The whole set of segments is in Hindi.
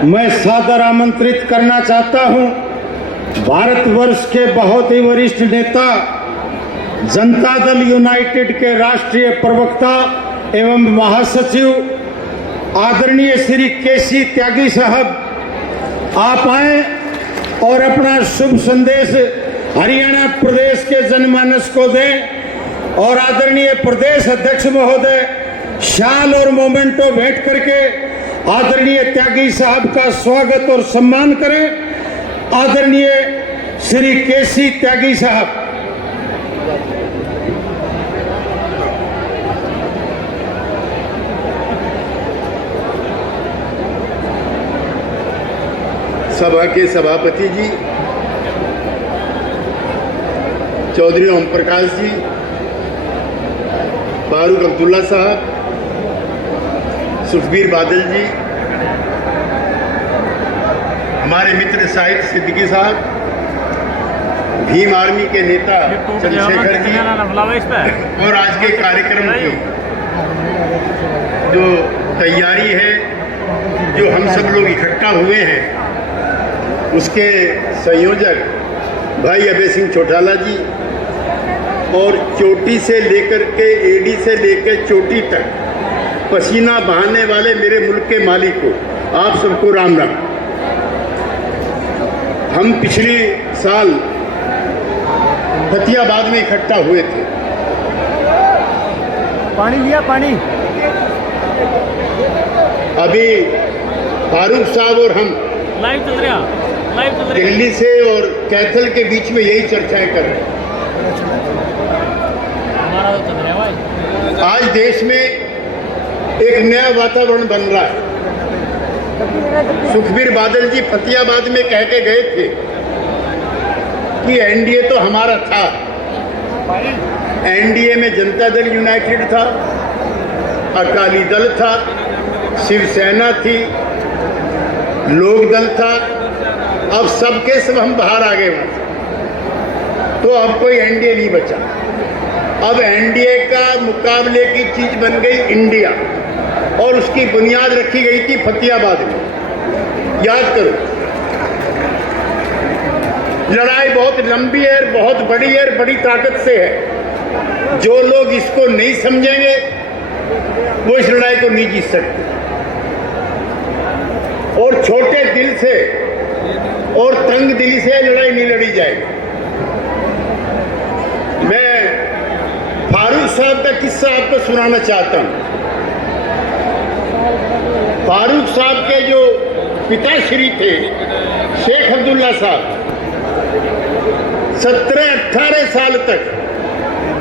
मैं सादर आमंत्रित करना चाहता हूं भारतवर्ष के बहुत ही वरिष्ठ नेता, जनता दल यूनाइटेड के राष्ट्रीय प्रवक्ता एवं महासचिव आदरणीय श्री केसी त्यागी साहब, आप आए और अपना शुभ संदेश हरियाणा प्रदेश के जनमानस को दें और आदरणीय प्रदेश अध्यक्ष महोदय शाल और मोमेंटो भेंट करके आदरणीय त्यागी साहब का स्वागत और सम्मान करें। आदरणीय श्री केसी त्यागी साहब। सभा के सभापति जी, चौधरी ओम प्रकाश जी, फारूक अब्दुल्ला साहब, सुखबीर बादल जी, हमारे मित्र शाहिद सिद्दीकी साहब, भीम आर्मी के नेता चंद्रशेखर जी और आज के कार्यक्रम की जो तैयारी है, जो हम सब लोग इकट्ठा हुए हैं, उसके संयोजक भाई अभय सिंह चौटाला जी और चोटी से लेकर के एडी से लेकर चोटी तक पसीना बहाने वाले मेरे मुल्क के मालिक को, आप सबको राम राम। हम पिछले साल फतियाबाद में इकट्ठा हुए थे। पानी लिया पानी। अभी फारूक साहब और हम लाइव चल रहा दिल्ली से और कैथल के बीच में यही चर्चाएं कर रहे हैं। आज देश में एक नया वातावरण बन रहा है। सुखबीर बादल जी फतियाबाद में कह के गए थे कि एनडीए तो हमारा था। एनडीए में जनता दल यूनाइटेड था, अकाली दल था, शिवसेना थी, लोक दल था। अब सबके सब हम बाहर आ गए वहां, तो अब कोई एनडीए नहीं बचा। अब एनडीए का मुकाबले की चीज बन गई इंडिया, और उसकी बुनियाद रखी गई थी फतियाबाद में। याद करो, लड़ाई बहुत लंबी है, बहुत बड़ी है, बड़ी ताकत से है। जो लोग इसको नहीं समझेंगे वो इस लड़ाई को नहीं जीत सकते। और छोटे दिल से और तंग दिली से लड़ाई नहीं लड़ी जाएगी। मैं फारूक साहब का किस्सा आपको सुनाना चाहता हूं। फारूक साहब के जो पिताश्री थे शेख अब्दुल्ला साहब, 17-18 साल तक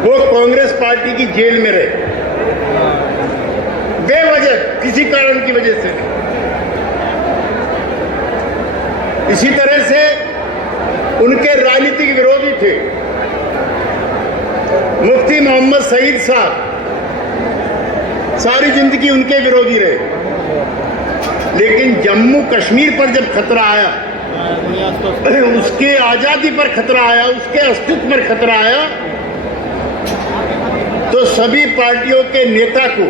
वो कांग्रेस पार्टी की जेल में रहे, बेवजह, किसी कारण की वजह से। इसी तरह से उनके राजनीतिक विरोधी थे मुफ्ती मोहम्मद सईद साहब, सारी जिंदगी उनके विरोधी रहे। लेकिन जम्मू कश्मीर पर जब खतरा आया, उसके आजादी पर खतरा आया, उसके अस्तित्व पर खतरा आया, तो सभी पार्टियों के नेता को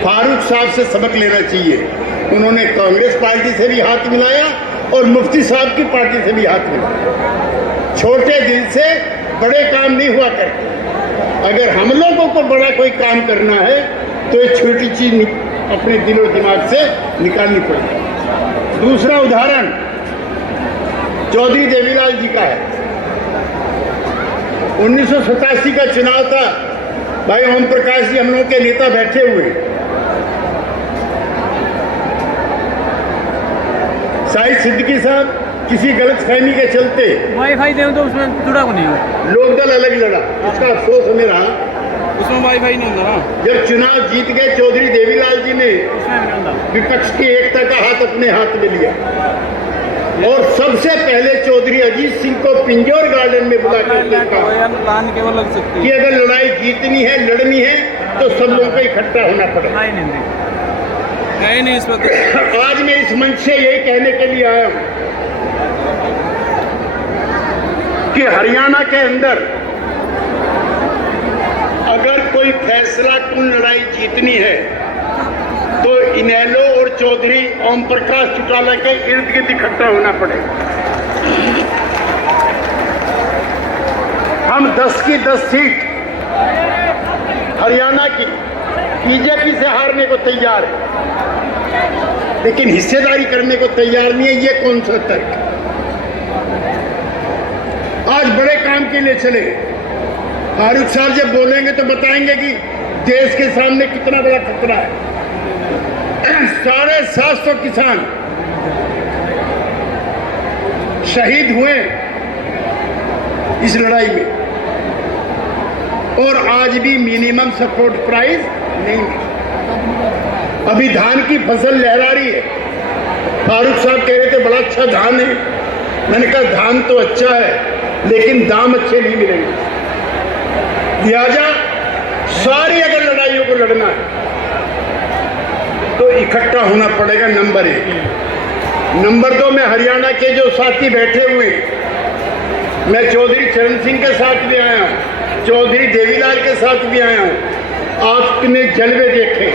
फारूक साहब से सबक लेना चाहिए। उन्होंने कांग्रेस पार्टी से भी हाथ मिलाया और मुफ्ती साहब की पार्टी से भी हाथ मिलाया। छोटे दिल से बड़े काम नहीं हुआ करते। अगर हम लोगों को बड़ा कोई काम करना है तो ये छोटी चीज अपने दिलो दिमाग से निकालनी पड़ेगी। दूसरा उदाहरण चौधरी देवीलाल जी का है। 1987 का चुनाव था, भाई ओम प्रकाश जी हम लोगों के नेता बैठे हुए, शाहिद सिद्दीकी साहब किसी गलत फहमी के चलते वाईफाई दे तो उसमें जुड़ा को नहीं हो। लोकदल अलग लड़ा, इसका अफसोस हमें रहा, उसमें वाईफाई नहीं होता ना। जब चुनाव जीत गए चौधरी देवीलाल जी ने विपक्ष की एकता का हाथ अपने हाथ में लिया और सबसे पहले चौधरी अजीत सिंह को पिंजौर गार्डन में बुला कर कि अगर लड़ाई जीतनी है, लड़नी है, तो सब लोगों को इकट्ठा होना पड़ेगा। नहीं इस वक्त आज मैं इस मंच से यही कहने के लिए आया हूं कि हरियाणा के अंदर अगर कोई फैसला कुन लड़ाई जीतनी है तो इनेलो और चौधरी ओम प्रकाश चौटाला के इर्द गिर्द इकट्ठा होना पड़ेगा। हम 10 की 10 सीट हरियाणा की बीजेपी से हारने को तैयार है, लेकिन हिस्सेदारी करने को तैयार नहीं है। ये कौन सा तर्क? आज बड़े काम के लिए चले। फारूक साहब जब बोलेंगे तो बताएंगे कि देश के सामने कितना बड़ा खतरा है। 750 किसान शहीद हुए इस लड़ाई में, और आज भी मिनिमम सपोर्ट प्राइस नहीं मिला। अभी धान की फसल लहरा रही है। फारूक साहब कह रहे थे बड़ा अच्छा धान है। मैंने कहा धान तो अच्छा है, लेकिन दाम अच्छे नहीं मिलेंगे। लिहाजा सारी अगर लड़ाइयों को लड़ना है तो इकट्ठा होना पड़ेगा, नंबर 1। नंबर 2 में हरियाणा के जो साथी बैठे हुए हैं, मैं चौधरी चरण सिंह के साथ भी आया हूँ, चौधरी देवीलाल के साथ भी आया हूँ। आपने जलवे देखे,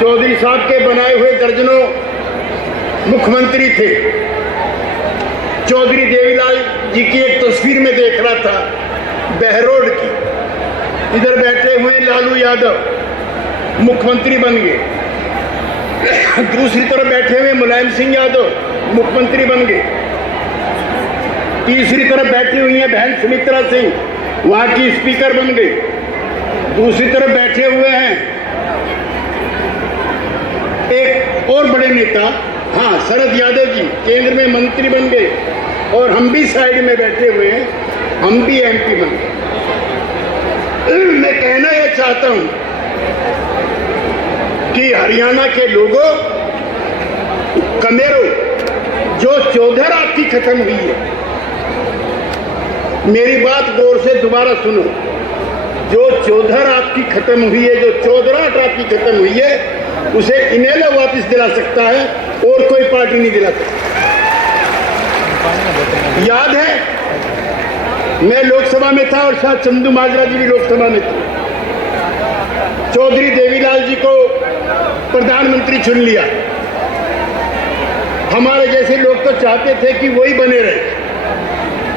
चौधरी साहब के बनाए हुए दर्जनों मुख्यमंत्री थे। चौधरी देवीलाल जी की एक तस्वीर में देख रहा था बहरोड की, इधर बैठे हुए लालू यादव मुख्यमंत्री बन गए, दूसरी तरफ बैठे हुए मुलायम सिंह यादव मुख्यमंत्री बन गए, तीसरी तरफ बैठी हुई है बहन सुमित्रा सिंह, वहां की स्पीकर बन गई, दूसरी तरफ बैठे हुए हैं एक और बड़े नेता, हाँ शरद यादव जी केंद्र में मंत्री बन गए, और हम भी साइड में बैठे हुए हैं, हम भी एमपी बन गए। मैं कहना यह चाहता हूं कि हरियाणा के लोगों, कमेरो, जो चौधर आपकी खत्म हुई है, मेरी बात गौर से दोबारा सुनो, जो चौधर आपकी खत्म हुई है, जो चौधराहट आपकी खत्म हुई है, उसे इनेलो वापस दिला सकता है और कोई पार्टी नहीं दिला सकती। याद है मैं लोकसभा में था और शायद चंदू माजरा जी भी लोकसभा में थे। चौधरी देवीलाल जी को प्रधानमंत्री चुन लिया। हमारे जैसे लोग तो चाहते थे कि वही बने रहे,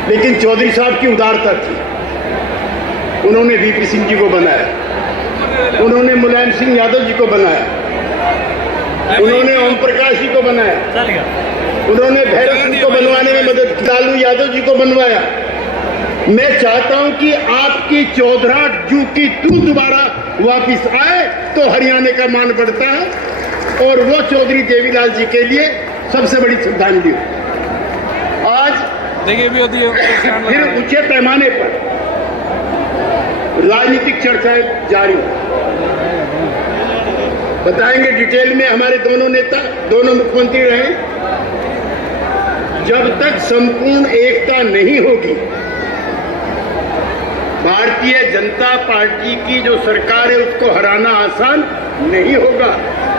लेकिन चौधरी साहब की उदारता थी। उन्होंने वीपी सिंह जी को बनाया, उन्होंने मुलायम सिंह यादव जी को बनाया, उन्होंने ओम प्रकाश जी को बनाया, उन्होंने भैरव सिंह को बनवाने में मदद की, लालू यादव जी को बनवाया। मैं चाहता हूं कि आपकी चौधराहट जू की तू दोबारा वापिस आए तो हरियाणा का मान बढ़ता है, और वो चौधरी देवीलाल जी के लिए सबसे बड़ी श्रद्धांजलि हो। आज देखिए भी होती है फिर ऊंचे पैमाने पर राजनीतिक चर्चाएं जारी हो। बताएंगे डिटेल में। हमारे दोनों नेता, दोनों मुख्यमंत्री रहे, जब तक संपूर्ण एकता नहीं होगी, भारतीय जनता पार्टी की जो सरकार है उसको हराना आसान नहीं होगा,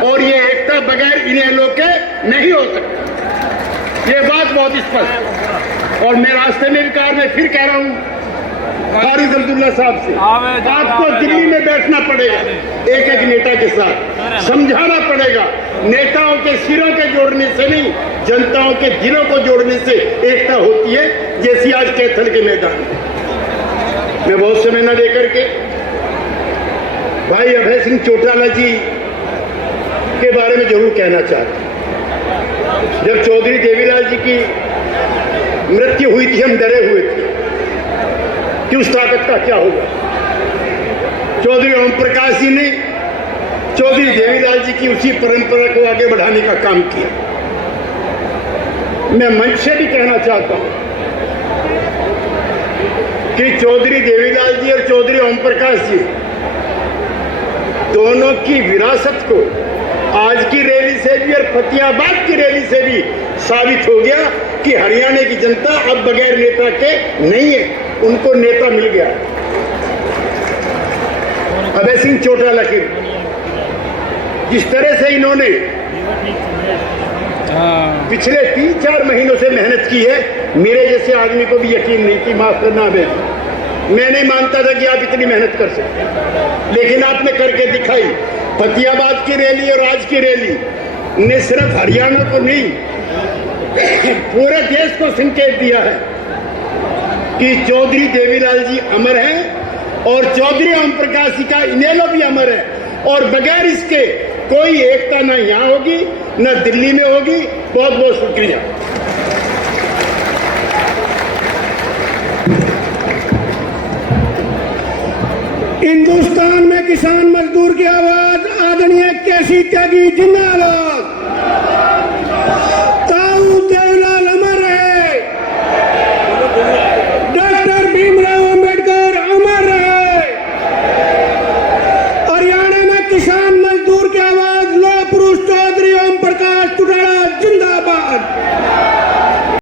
और ये एकता बगैर इनेलो के नहीं हो सकती। ये बात बहुत स्पष्ट। और मैं रास्ते में भी कहा, मैं फिर कह रहा हूं फारूक अब्दुल्ला साहब से, आपको दिल्ली में बैठना पड़ेगा, एक एक नेता के साथ समझाना पड़ेगा। नेताओं के सिरों के जोड़ने से नहीं, जनताओं के दिलों को जोड़ने से एकता होती है, जैसी आज कैथल के मैदान में। मैं बहुत समय न लेकर के भाई अभय सिंह चौटाला जी के बारे में जरूर कहना चाहता हूं। जब चौधरी देवीलाल जी की मृत्यु हुई थी, हम डरे हुए थे कि उस ताकत का क्या होगा। चौधरी ओम प्रकाश जी ने चौधरी देवीलाल जी की उसी परंपरा को आगे बढ़ाने का काम किया। मैं मंच से भी कहना चाहता हूं कि चौधरी देवीलाल जी और चौधरी ओम प्रकाश जी दोनों की विरासत को आज की रैली से भी और फतेहाबाद की रैली से भी साबित हो गया कि हरियाणा की जनता अब बगैर नेता के नहीं है, उनको नेता मिल गया। अभय सिंह चौटाला के जिस तरह से इन्होंने पिछले 3-4 महीनों से मेहनत की है, मेरे जैसे आदमी को भी यकीन नहीं थी, माफ करना अभय, मैं नहीं मानता था कि आप इतनी मेहनत कर सकते, लेकिन आपने करके दिखाई। फतेहाबाद की रैली और आज की रैली ने सिर्फ हरियाणा को नहीं पूरे देश को संकेत दिया है कि चौधरी देवीलाल जी अमर हैं और चौधरी ओम प्रकाश जी का इनेलो भी अमर है और बगैर इसके कोई एकता न यहाँ होगी न दिल्ली में होगी। बहुत बहुत शुक्रिया। हिंदुस्तान में किसान मजदूर की आवाज आदरणीय केसी त्यागी जिंदाबाद।